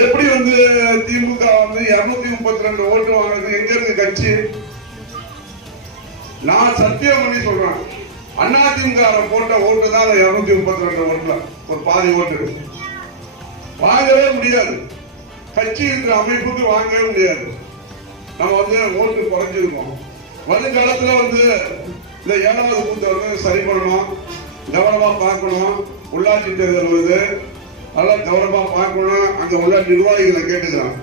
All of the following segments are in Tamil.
எப்படி வந்து திமுக வந்து 232 ஓட்டு வாங்குறது எங்க இருக்கு கட்சி? நான் சத்தியம் பண்ணி சொல்றேன், அதிமுக போட்ட ஓட்டு தான் 232 ஓட்டுல ஒரு பாதி ஓட்டு. வாங்கவே முடியாது, கட்சி இருக்கிற அமைப்புக்கு வாங்கவே முடியாது. நம்ம வந்து ஓட்டு குறைஞ்சிருக்கோம். வருங்காலத்துல வந்து இந்த 7வது பூத்தை வந்து சரி பண்ணணும், கவனமா பார்க்கணும். உள்ளாட்சி தேர்தல் வருது, அதெல்லாம் கவனமா பார்க்கணும். அங்க உள்ள நிர்வாகிகளை கேட்டுக்கிறான்.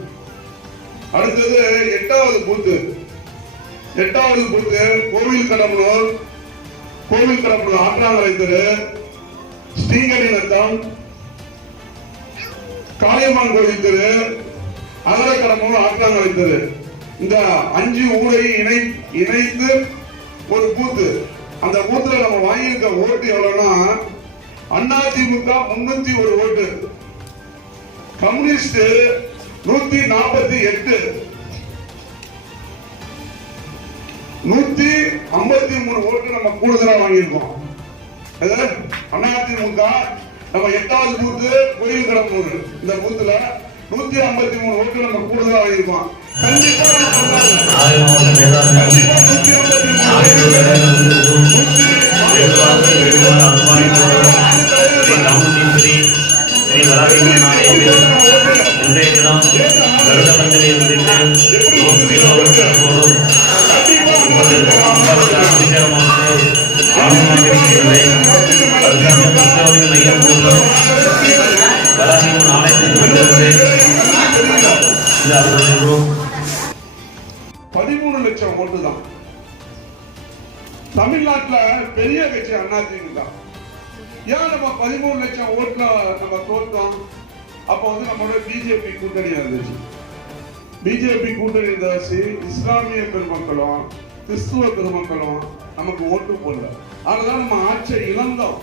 அடுத்தது 8வது பூத்து. 8வது பூத்து கோவில் கடம்பூர் ஆற்றாங்கரை தெரு, ஸ்ரீகரி நத்தம், காளியம்மன் கோவில் தெரு, அகர கடம்பூர் ஆற்றாங்கரை தெரு. இந்த 5 ஊரை இணைத்து ஒரு பூத்து. அந்த பூத்துல நம்ம வாங்கியிருக்க ஓட்டு எவ்வளவுனா, அதிமுக 301 ஓட்டு, கம்யூனிஸ்ட் 148, 153 ஓட்டு நம்ம கூடுதலா வாங்கியிருக்கோம். அதிமுக நம்ம 8வது பூத்து கோயில் கடம்பூர், இந்த பூத்துல 153 ஓட்டு நம்ம கூடுதலா வாங்கியிருக்கோம். கண்டிப்பா லட்சம் ஓட்டு தான். தமிழ்நாட்டில் பெரிய கட்சி அதிமுக. ஏன் நம்ம 13 லட்சம் ஓட்டுல நம்ம தோற்றோம்? அப்ப வந்து நம்மளோட பிஜேபி கூட்டணி இருந்துச்சு. பிஜேபி கூட்டணி இருந்துச்சு. இஸ்லாமிய பெருமக்களும் கிறிஸ்துவ பெருமக்களும் நமக்கு ஓட்டு போடல. அதனால நம்ம ஆட்சியை இழந்தோம்.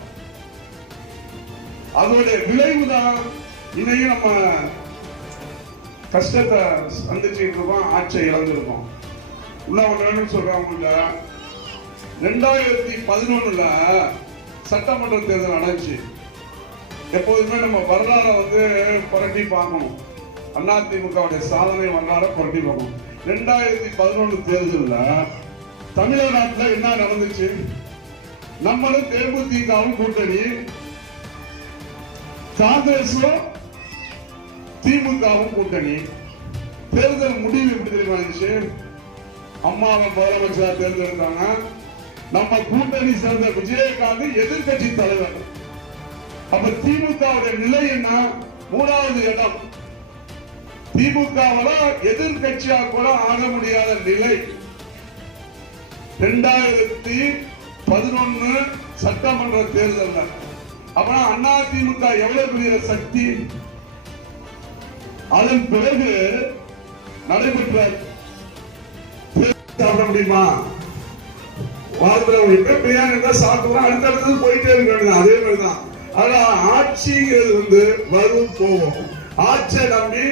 அதோட விளைவுதான் இதையும் நம்ம கஷ்டத்தை சந்திச்சுட்டு இருக்கோம், ஆட்சியை இழந்திருக்கோம். உள்ள சொல்றவங்க 2011 சட்டமன்ற தேர்தல் நடந்துச்சு. எப்போதுமே நம்ம வரலாறு வந்து புரட்டி பார்க்கணும். அதிமுக சாதனை வரலாறு புரட்டி பார்க்கணும். 2011 தேர்தலில் தமிழ்நாட்டில் என்ன நடந்துச்சு? நம்மளும் தேமுதிகவும் கூட்டணி, காங்கிரஸும் திமுகவும் கூட்டணி. தேர்தல் முடிவு எப்படி தெரியுமா இருந்துச்சு? அம்மாவை முதலமைச்சரா தேர்ந்தெடுத்தாங்க. நம்ம கூட்டணி சேர்ந்த விஜயகாந்த் எதிர்கட்சி தலைவர். அப்ப திமுக நிலை என்ன? 3வது இடம். திமுகவால எதிர்கட்சியா கூட ஆக முடியாத நிலை. 2011 சட்டமன்ற தேர்தல். அப்ப அதிமுக எவ்வளவு பெரிய சக்தி? அதன் பிறகு நடைபெற்ற சாப்பிட முடியுமா? சாப்பிட்டு அடுத்தடுத்தது போயிட்டே இருக்க. அதே மாதிரிதான். ஆனா ஆட்சிங்கிறது வந்து வரும் போவோம். ஆட்சியை நம்பி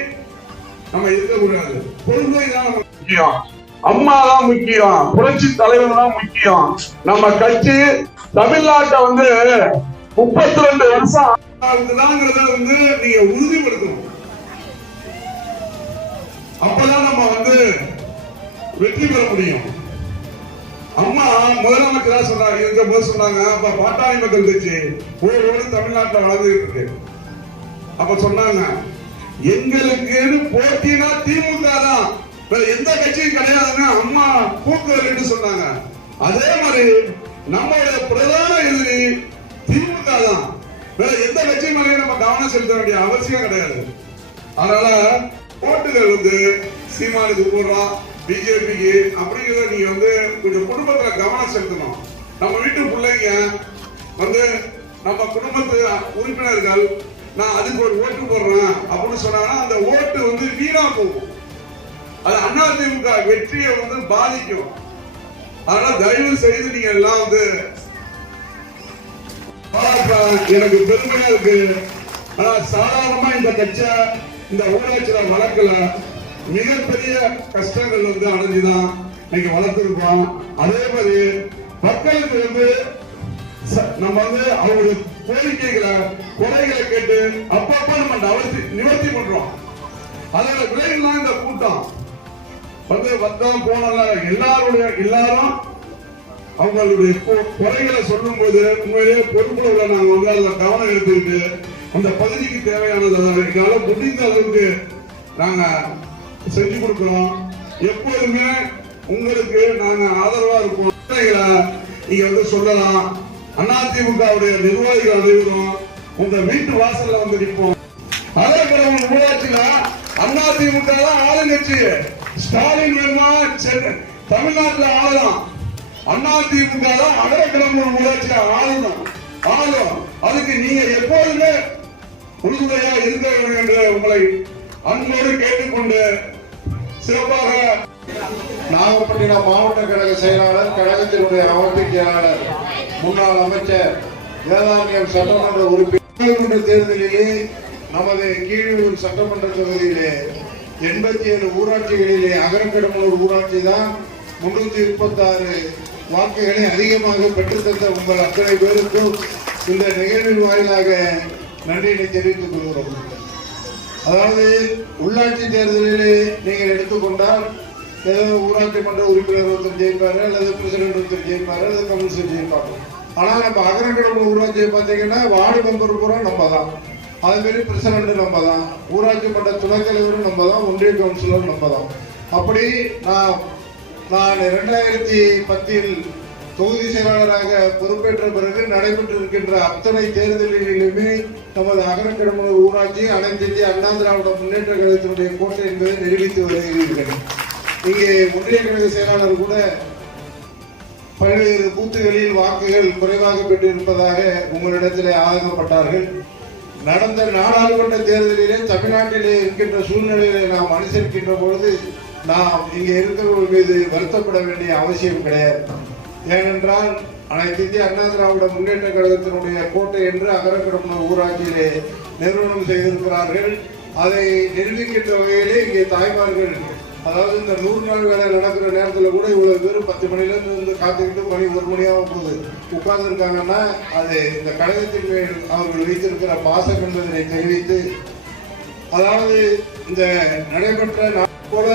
நம்ம இருக்கக்கூடாது. கொள்கை தான் முக்கியம், அம்மா தான் முக்கியம், புரட்சி தலைவர் தான் முக்கியம். நம்ம கட்சி தமிழ்நாட்டை வந்து 32 வருஷம் ஆகுதுதாங்கிறத வந்து நீங்க உறுதிப்படுத்தணும். அப்பதான் நம்ம வந்து வெற்றி பெற முடியும். அம்மா முதலமைச்சரா சொன்னாங்க, இருக்க போது சொன்னாங்க, அப்ப பாட்டாளி மக்கள் கட்சி ஓரோடு தமிழ்நாட்டில் வளர்ந்துட்டு இருக்கு. அப்ப சொன்னாங்க, எங்களுக்கு போட்டினா திமுக தான், வேற எந்த கட்சியும் கிடையாதுன்னு அம்மா கூக்குரலிட்டு சொன்னாங்க. அதே மாதிரி நம்மளோட பிரதான எதிரி திமுக தான், வேற எந்த கட்சி மேலேயும் நம்ம கவனம் செலுத்த வேண்டிய அவசியம் கிடையாது. அதனால ஓட்டுகள் வந்து சீமானுக்கு போடுறோம், பிஜேபிக்கு அப்படிங்கிறத நீங்க வந்து கொஞ்சம் குடும்பத்துல கவனம் செலுத்தணும். நம்ம வீட்டு பிள்ளைங்க வந்து நம்ம குடும்பத்து உறுப்பினர்கள் நான் அதுக்கு ஒரு ஓட்டு போடுறேன் அப்படின்னு சொன்னாங்கன்னா அந்த ஓட்டு வந்து வீணா போகும். அது அதிமுக வெற்றியை வந்து பாதிக்கும். அதனால தயவு செய்து நீங்க எல்லாம் வந்து எனக்கு பெருமையா இருக்கு. ஆனா சாதாரணமா இந்த கட்சியை இந்த ஊராட்சியில வளர்க்கல, மிகப்பெரிய கஷ்டங்கள் வந்து அடைஞ்சுதான் இன்னைக்கு வளர்த்திருக்கோம். அதே மாதிரி மக்களுக்கு வந்து நம்ம வந்து அவங்களுடைய கோரிக்கைகளை குறைகளை கேட்டு அப்பப்ப நம்ம நிவர்த்தி பண்றோம். அதோட விளைவுலாம் இந்த கூட்டம் வந்து வந்தோம் போனல எல்லாரும் அவங்களுடைய குறைகளை சொல்லும் போது உண்மையிலேயே பொறுப்புல நாங்க வந்து அதுல கவனம் எடுத்துக்கிட்டு அந்த பகுதிக்கு தேவையானது எங்களால முடிந்த அளவுக்கு நாங்க செஞ்சு கொடுக்கிறோம். எப்போதுமே உங்களுக்கு நாங்க ஆதரவா இருப்போம். நீங்க வந்து சொல்லலாம். அதிமுகவுடைய நிர்வாகிகள் அனைவரும் உங்க வீட்டு வாசல்ல வந்து நிற்போம். அதே போல ஊராட்சியில அதிமுக தான் ஆளுங்கட்சி. ஸ்டாலின் வேணுமா தமிழ்நாட்டில் ஆளலாம். அதிமுக தான் அகரக்கிழமை ஊராட்சியில ஆளும். அதுக்கு நீங்க எப்போதுமே உறுதுணையா இருக்க வேண்டும் என்று உங்களை அன்போடு கேட்டுக்கொண்டு சிறப்பாக நாகப்பட்டினம் மாவட்ட கழக செயலாளர், கழகத்தினுடைய அமைப்பு செயலாளர், முன்னாள் அமைச்சர், வேதாரண்யம் சட்டமன்ற உறுப்பினர் தேர்தலிலே நமது கீழூர் சட்டமன்ற தொகுதியிலே 87 ஊராட்சிகளிலே அகரக்கிடமூர் ஊராட்சி தான் 336 வாக்குகளை அதிகமாக பெற்றுத்தந்த உங்கள் அத்தனை பேருக்கும் இந்த நிகழ்வின் வாயிலாக நன்றியை தெரிவித்துக் கொள்கிறோம். அதாவது உள்ளாட்சி தேர்தலிலே நீங்கள் எடுத்துக்கொண்டால் ஏதோ ஊராட்சி மன்ற உறுப்பினர் ஒருத்தர் ஜெயிப்பாரு, அல்லது பிரசிடென்ட் ஒருத்தர் ஜெயிப்பாரு, அல்லது கவுன்சிலர் ஜெயிப்பாங்க. ஆனா நம்ம அகரக்கிடமூர் ஊராட்சியை பார்த்தீங்கன்னா வார்டு மெம்பர் பூரா நம்ம தான், அதே மாதிரி பிரசிடென்ட் நம்ம தான், ஊராட்சி மன்ற துணைத் தலைவரும் நம்ம தான், ஒன்றிய கவுன்சிலர் நம்ம தான். அப்படி நான் 2010 தொகுதி செயலாளராக பொறுப்பேற்ற பிறகு நடைபெற்றிருக்கின்ற அத்தனை தேர்தலிலுமே நமது அகரக்கிடமூர் ஊராட்சி அனைத்து இந்திய அண்ணா திராவிட முன்னேற்ற கழகத்தினுடைய கோட்டை என்பதை நிரூபித்து வருகிறீர்கள். இங்கே ஒன்றிய கழக செயலாளர் கூட பல்வேறு பூத்துகளில் வாக்குகள் குறைவாக பெற்றிருப்பதாக உங்களிடத்திலே ஆதரப்பட்டார்கள். நடந்த நாடாளுமன்ற தேர்தலிலே தமிழ்நாட்டிலே இருக்கின்ற சூழ்நிலைகளை நாம் அனுசரிக்கின்ற பொழுது நாம் இங்கே இருக்கிறவர்கள் மீது வருத்தப்பட வேண்டிய அவசியம் கிடையாது. ஏனென்றால் அனைத்து இந்திய அண்ணா திராவிட முன்னேற்ற கழகத்தினுடைய கோட்டை என்று அகரக்கிடமூர் ஊராட்சியிலே நிறுவனம் செய்திருக்கிறார்கள். அதை நிரூபிக்கின்ற வகையிலே இங்கே தாய்மார்கள், அதாவது இந்த 100 நாள் வேலை நடக்கிற நேரத்தில் கூட இவ்வளவு பேர் 10 மணிலேருந்து வந்து காத்துக்கிட்டு மணி 1 மணியாக போகுது உட்கார்ந்து இருக்காங்கன்னா அது இந்த கழகத்தின் மேல் அவர்கள் வைத்திருக்கிற பாசம் என்பதனை தெரிவித்து, அதாவது இந்த நடைபெற்ற போல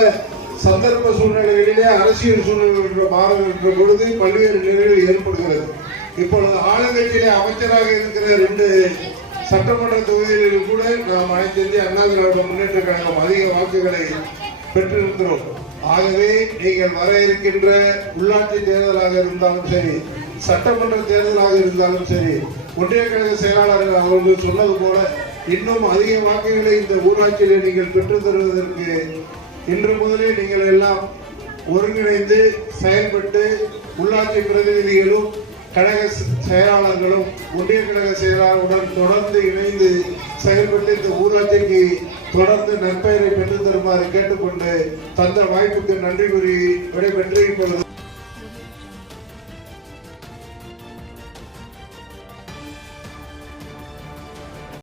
சந்தர்ப்ப சூழ்நிலைகளிலே அரசியல் சூழ்நிலை மாறுகின்ற பொழுது பல்வேறு நிலைகள் ஏற்படுகிறது. இப்பொழுது ஆளுங்கட்சியிலே அமைச்சராக இருக்கிற 2 சட்டமன்ற தொகுதிகளில் கூட நாம் அனைத்து இந்திய அண்ணா திராவிட முன்னேற்ற கழகம் அதிக வாக்குகளை பெற்றிருக்கிறோம். ஆகவே நீங்கள் வர இருக்கின்ற உள்ளாட்சி தேர்தலாக இருந்தாலும் சரி, சட்டமன்ற தேர்தலாக இருந்தாலும் சரி, ஒன்றிய கழக செயலாளர்கள் அவர்கள் சொன்னது போல இன்னும் அதிக வாக்குகளை இந்த ஊராட்சியிலே நீங்கள் பெற்று தருவதற்கு இன்று முதலே நீங்கள் எல்லாம் ஒருங்கிணைந்து செயல்பட்டு உள்ளாட்சி பிரதிநிதிகளும் கழக செயலாளர்களும் ஒன்றிய கழக செயலாளருடன் தொடர்ந்து இணைந்து செயல்பட்டு இந்த ஊராட்சிக்கு தொடர்ந்து நற்பெயரை பெற்று தருமாறு கேட்டுக்கொண்டு தந்த வாய்ப்புக்கு நன்றி கூறி விடைபெற்று இப்பொழுது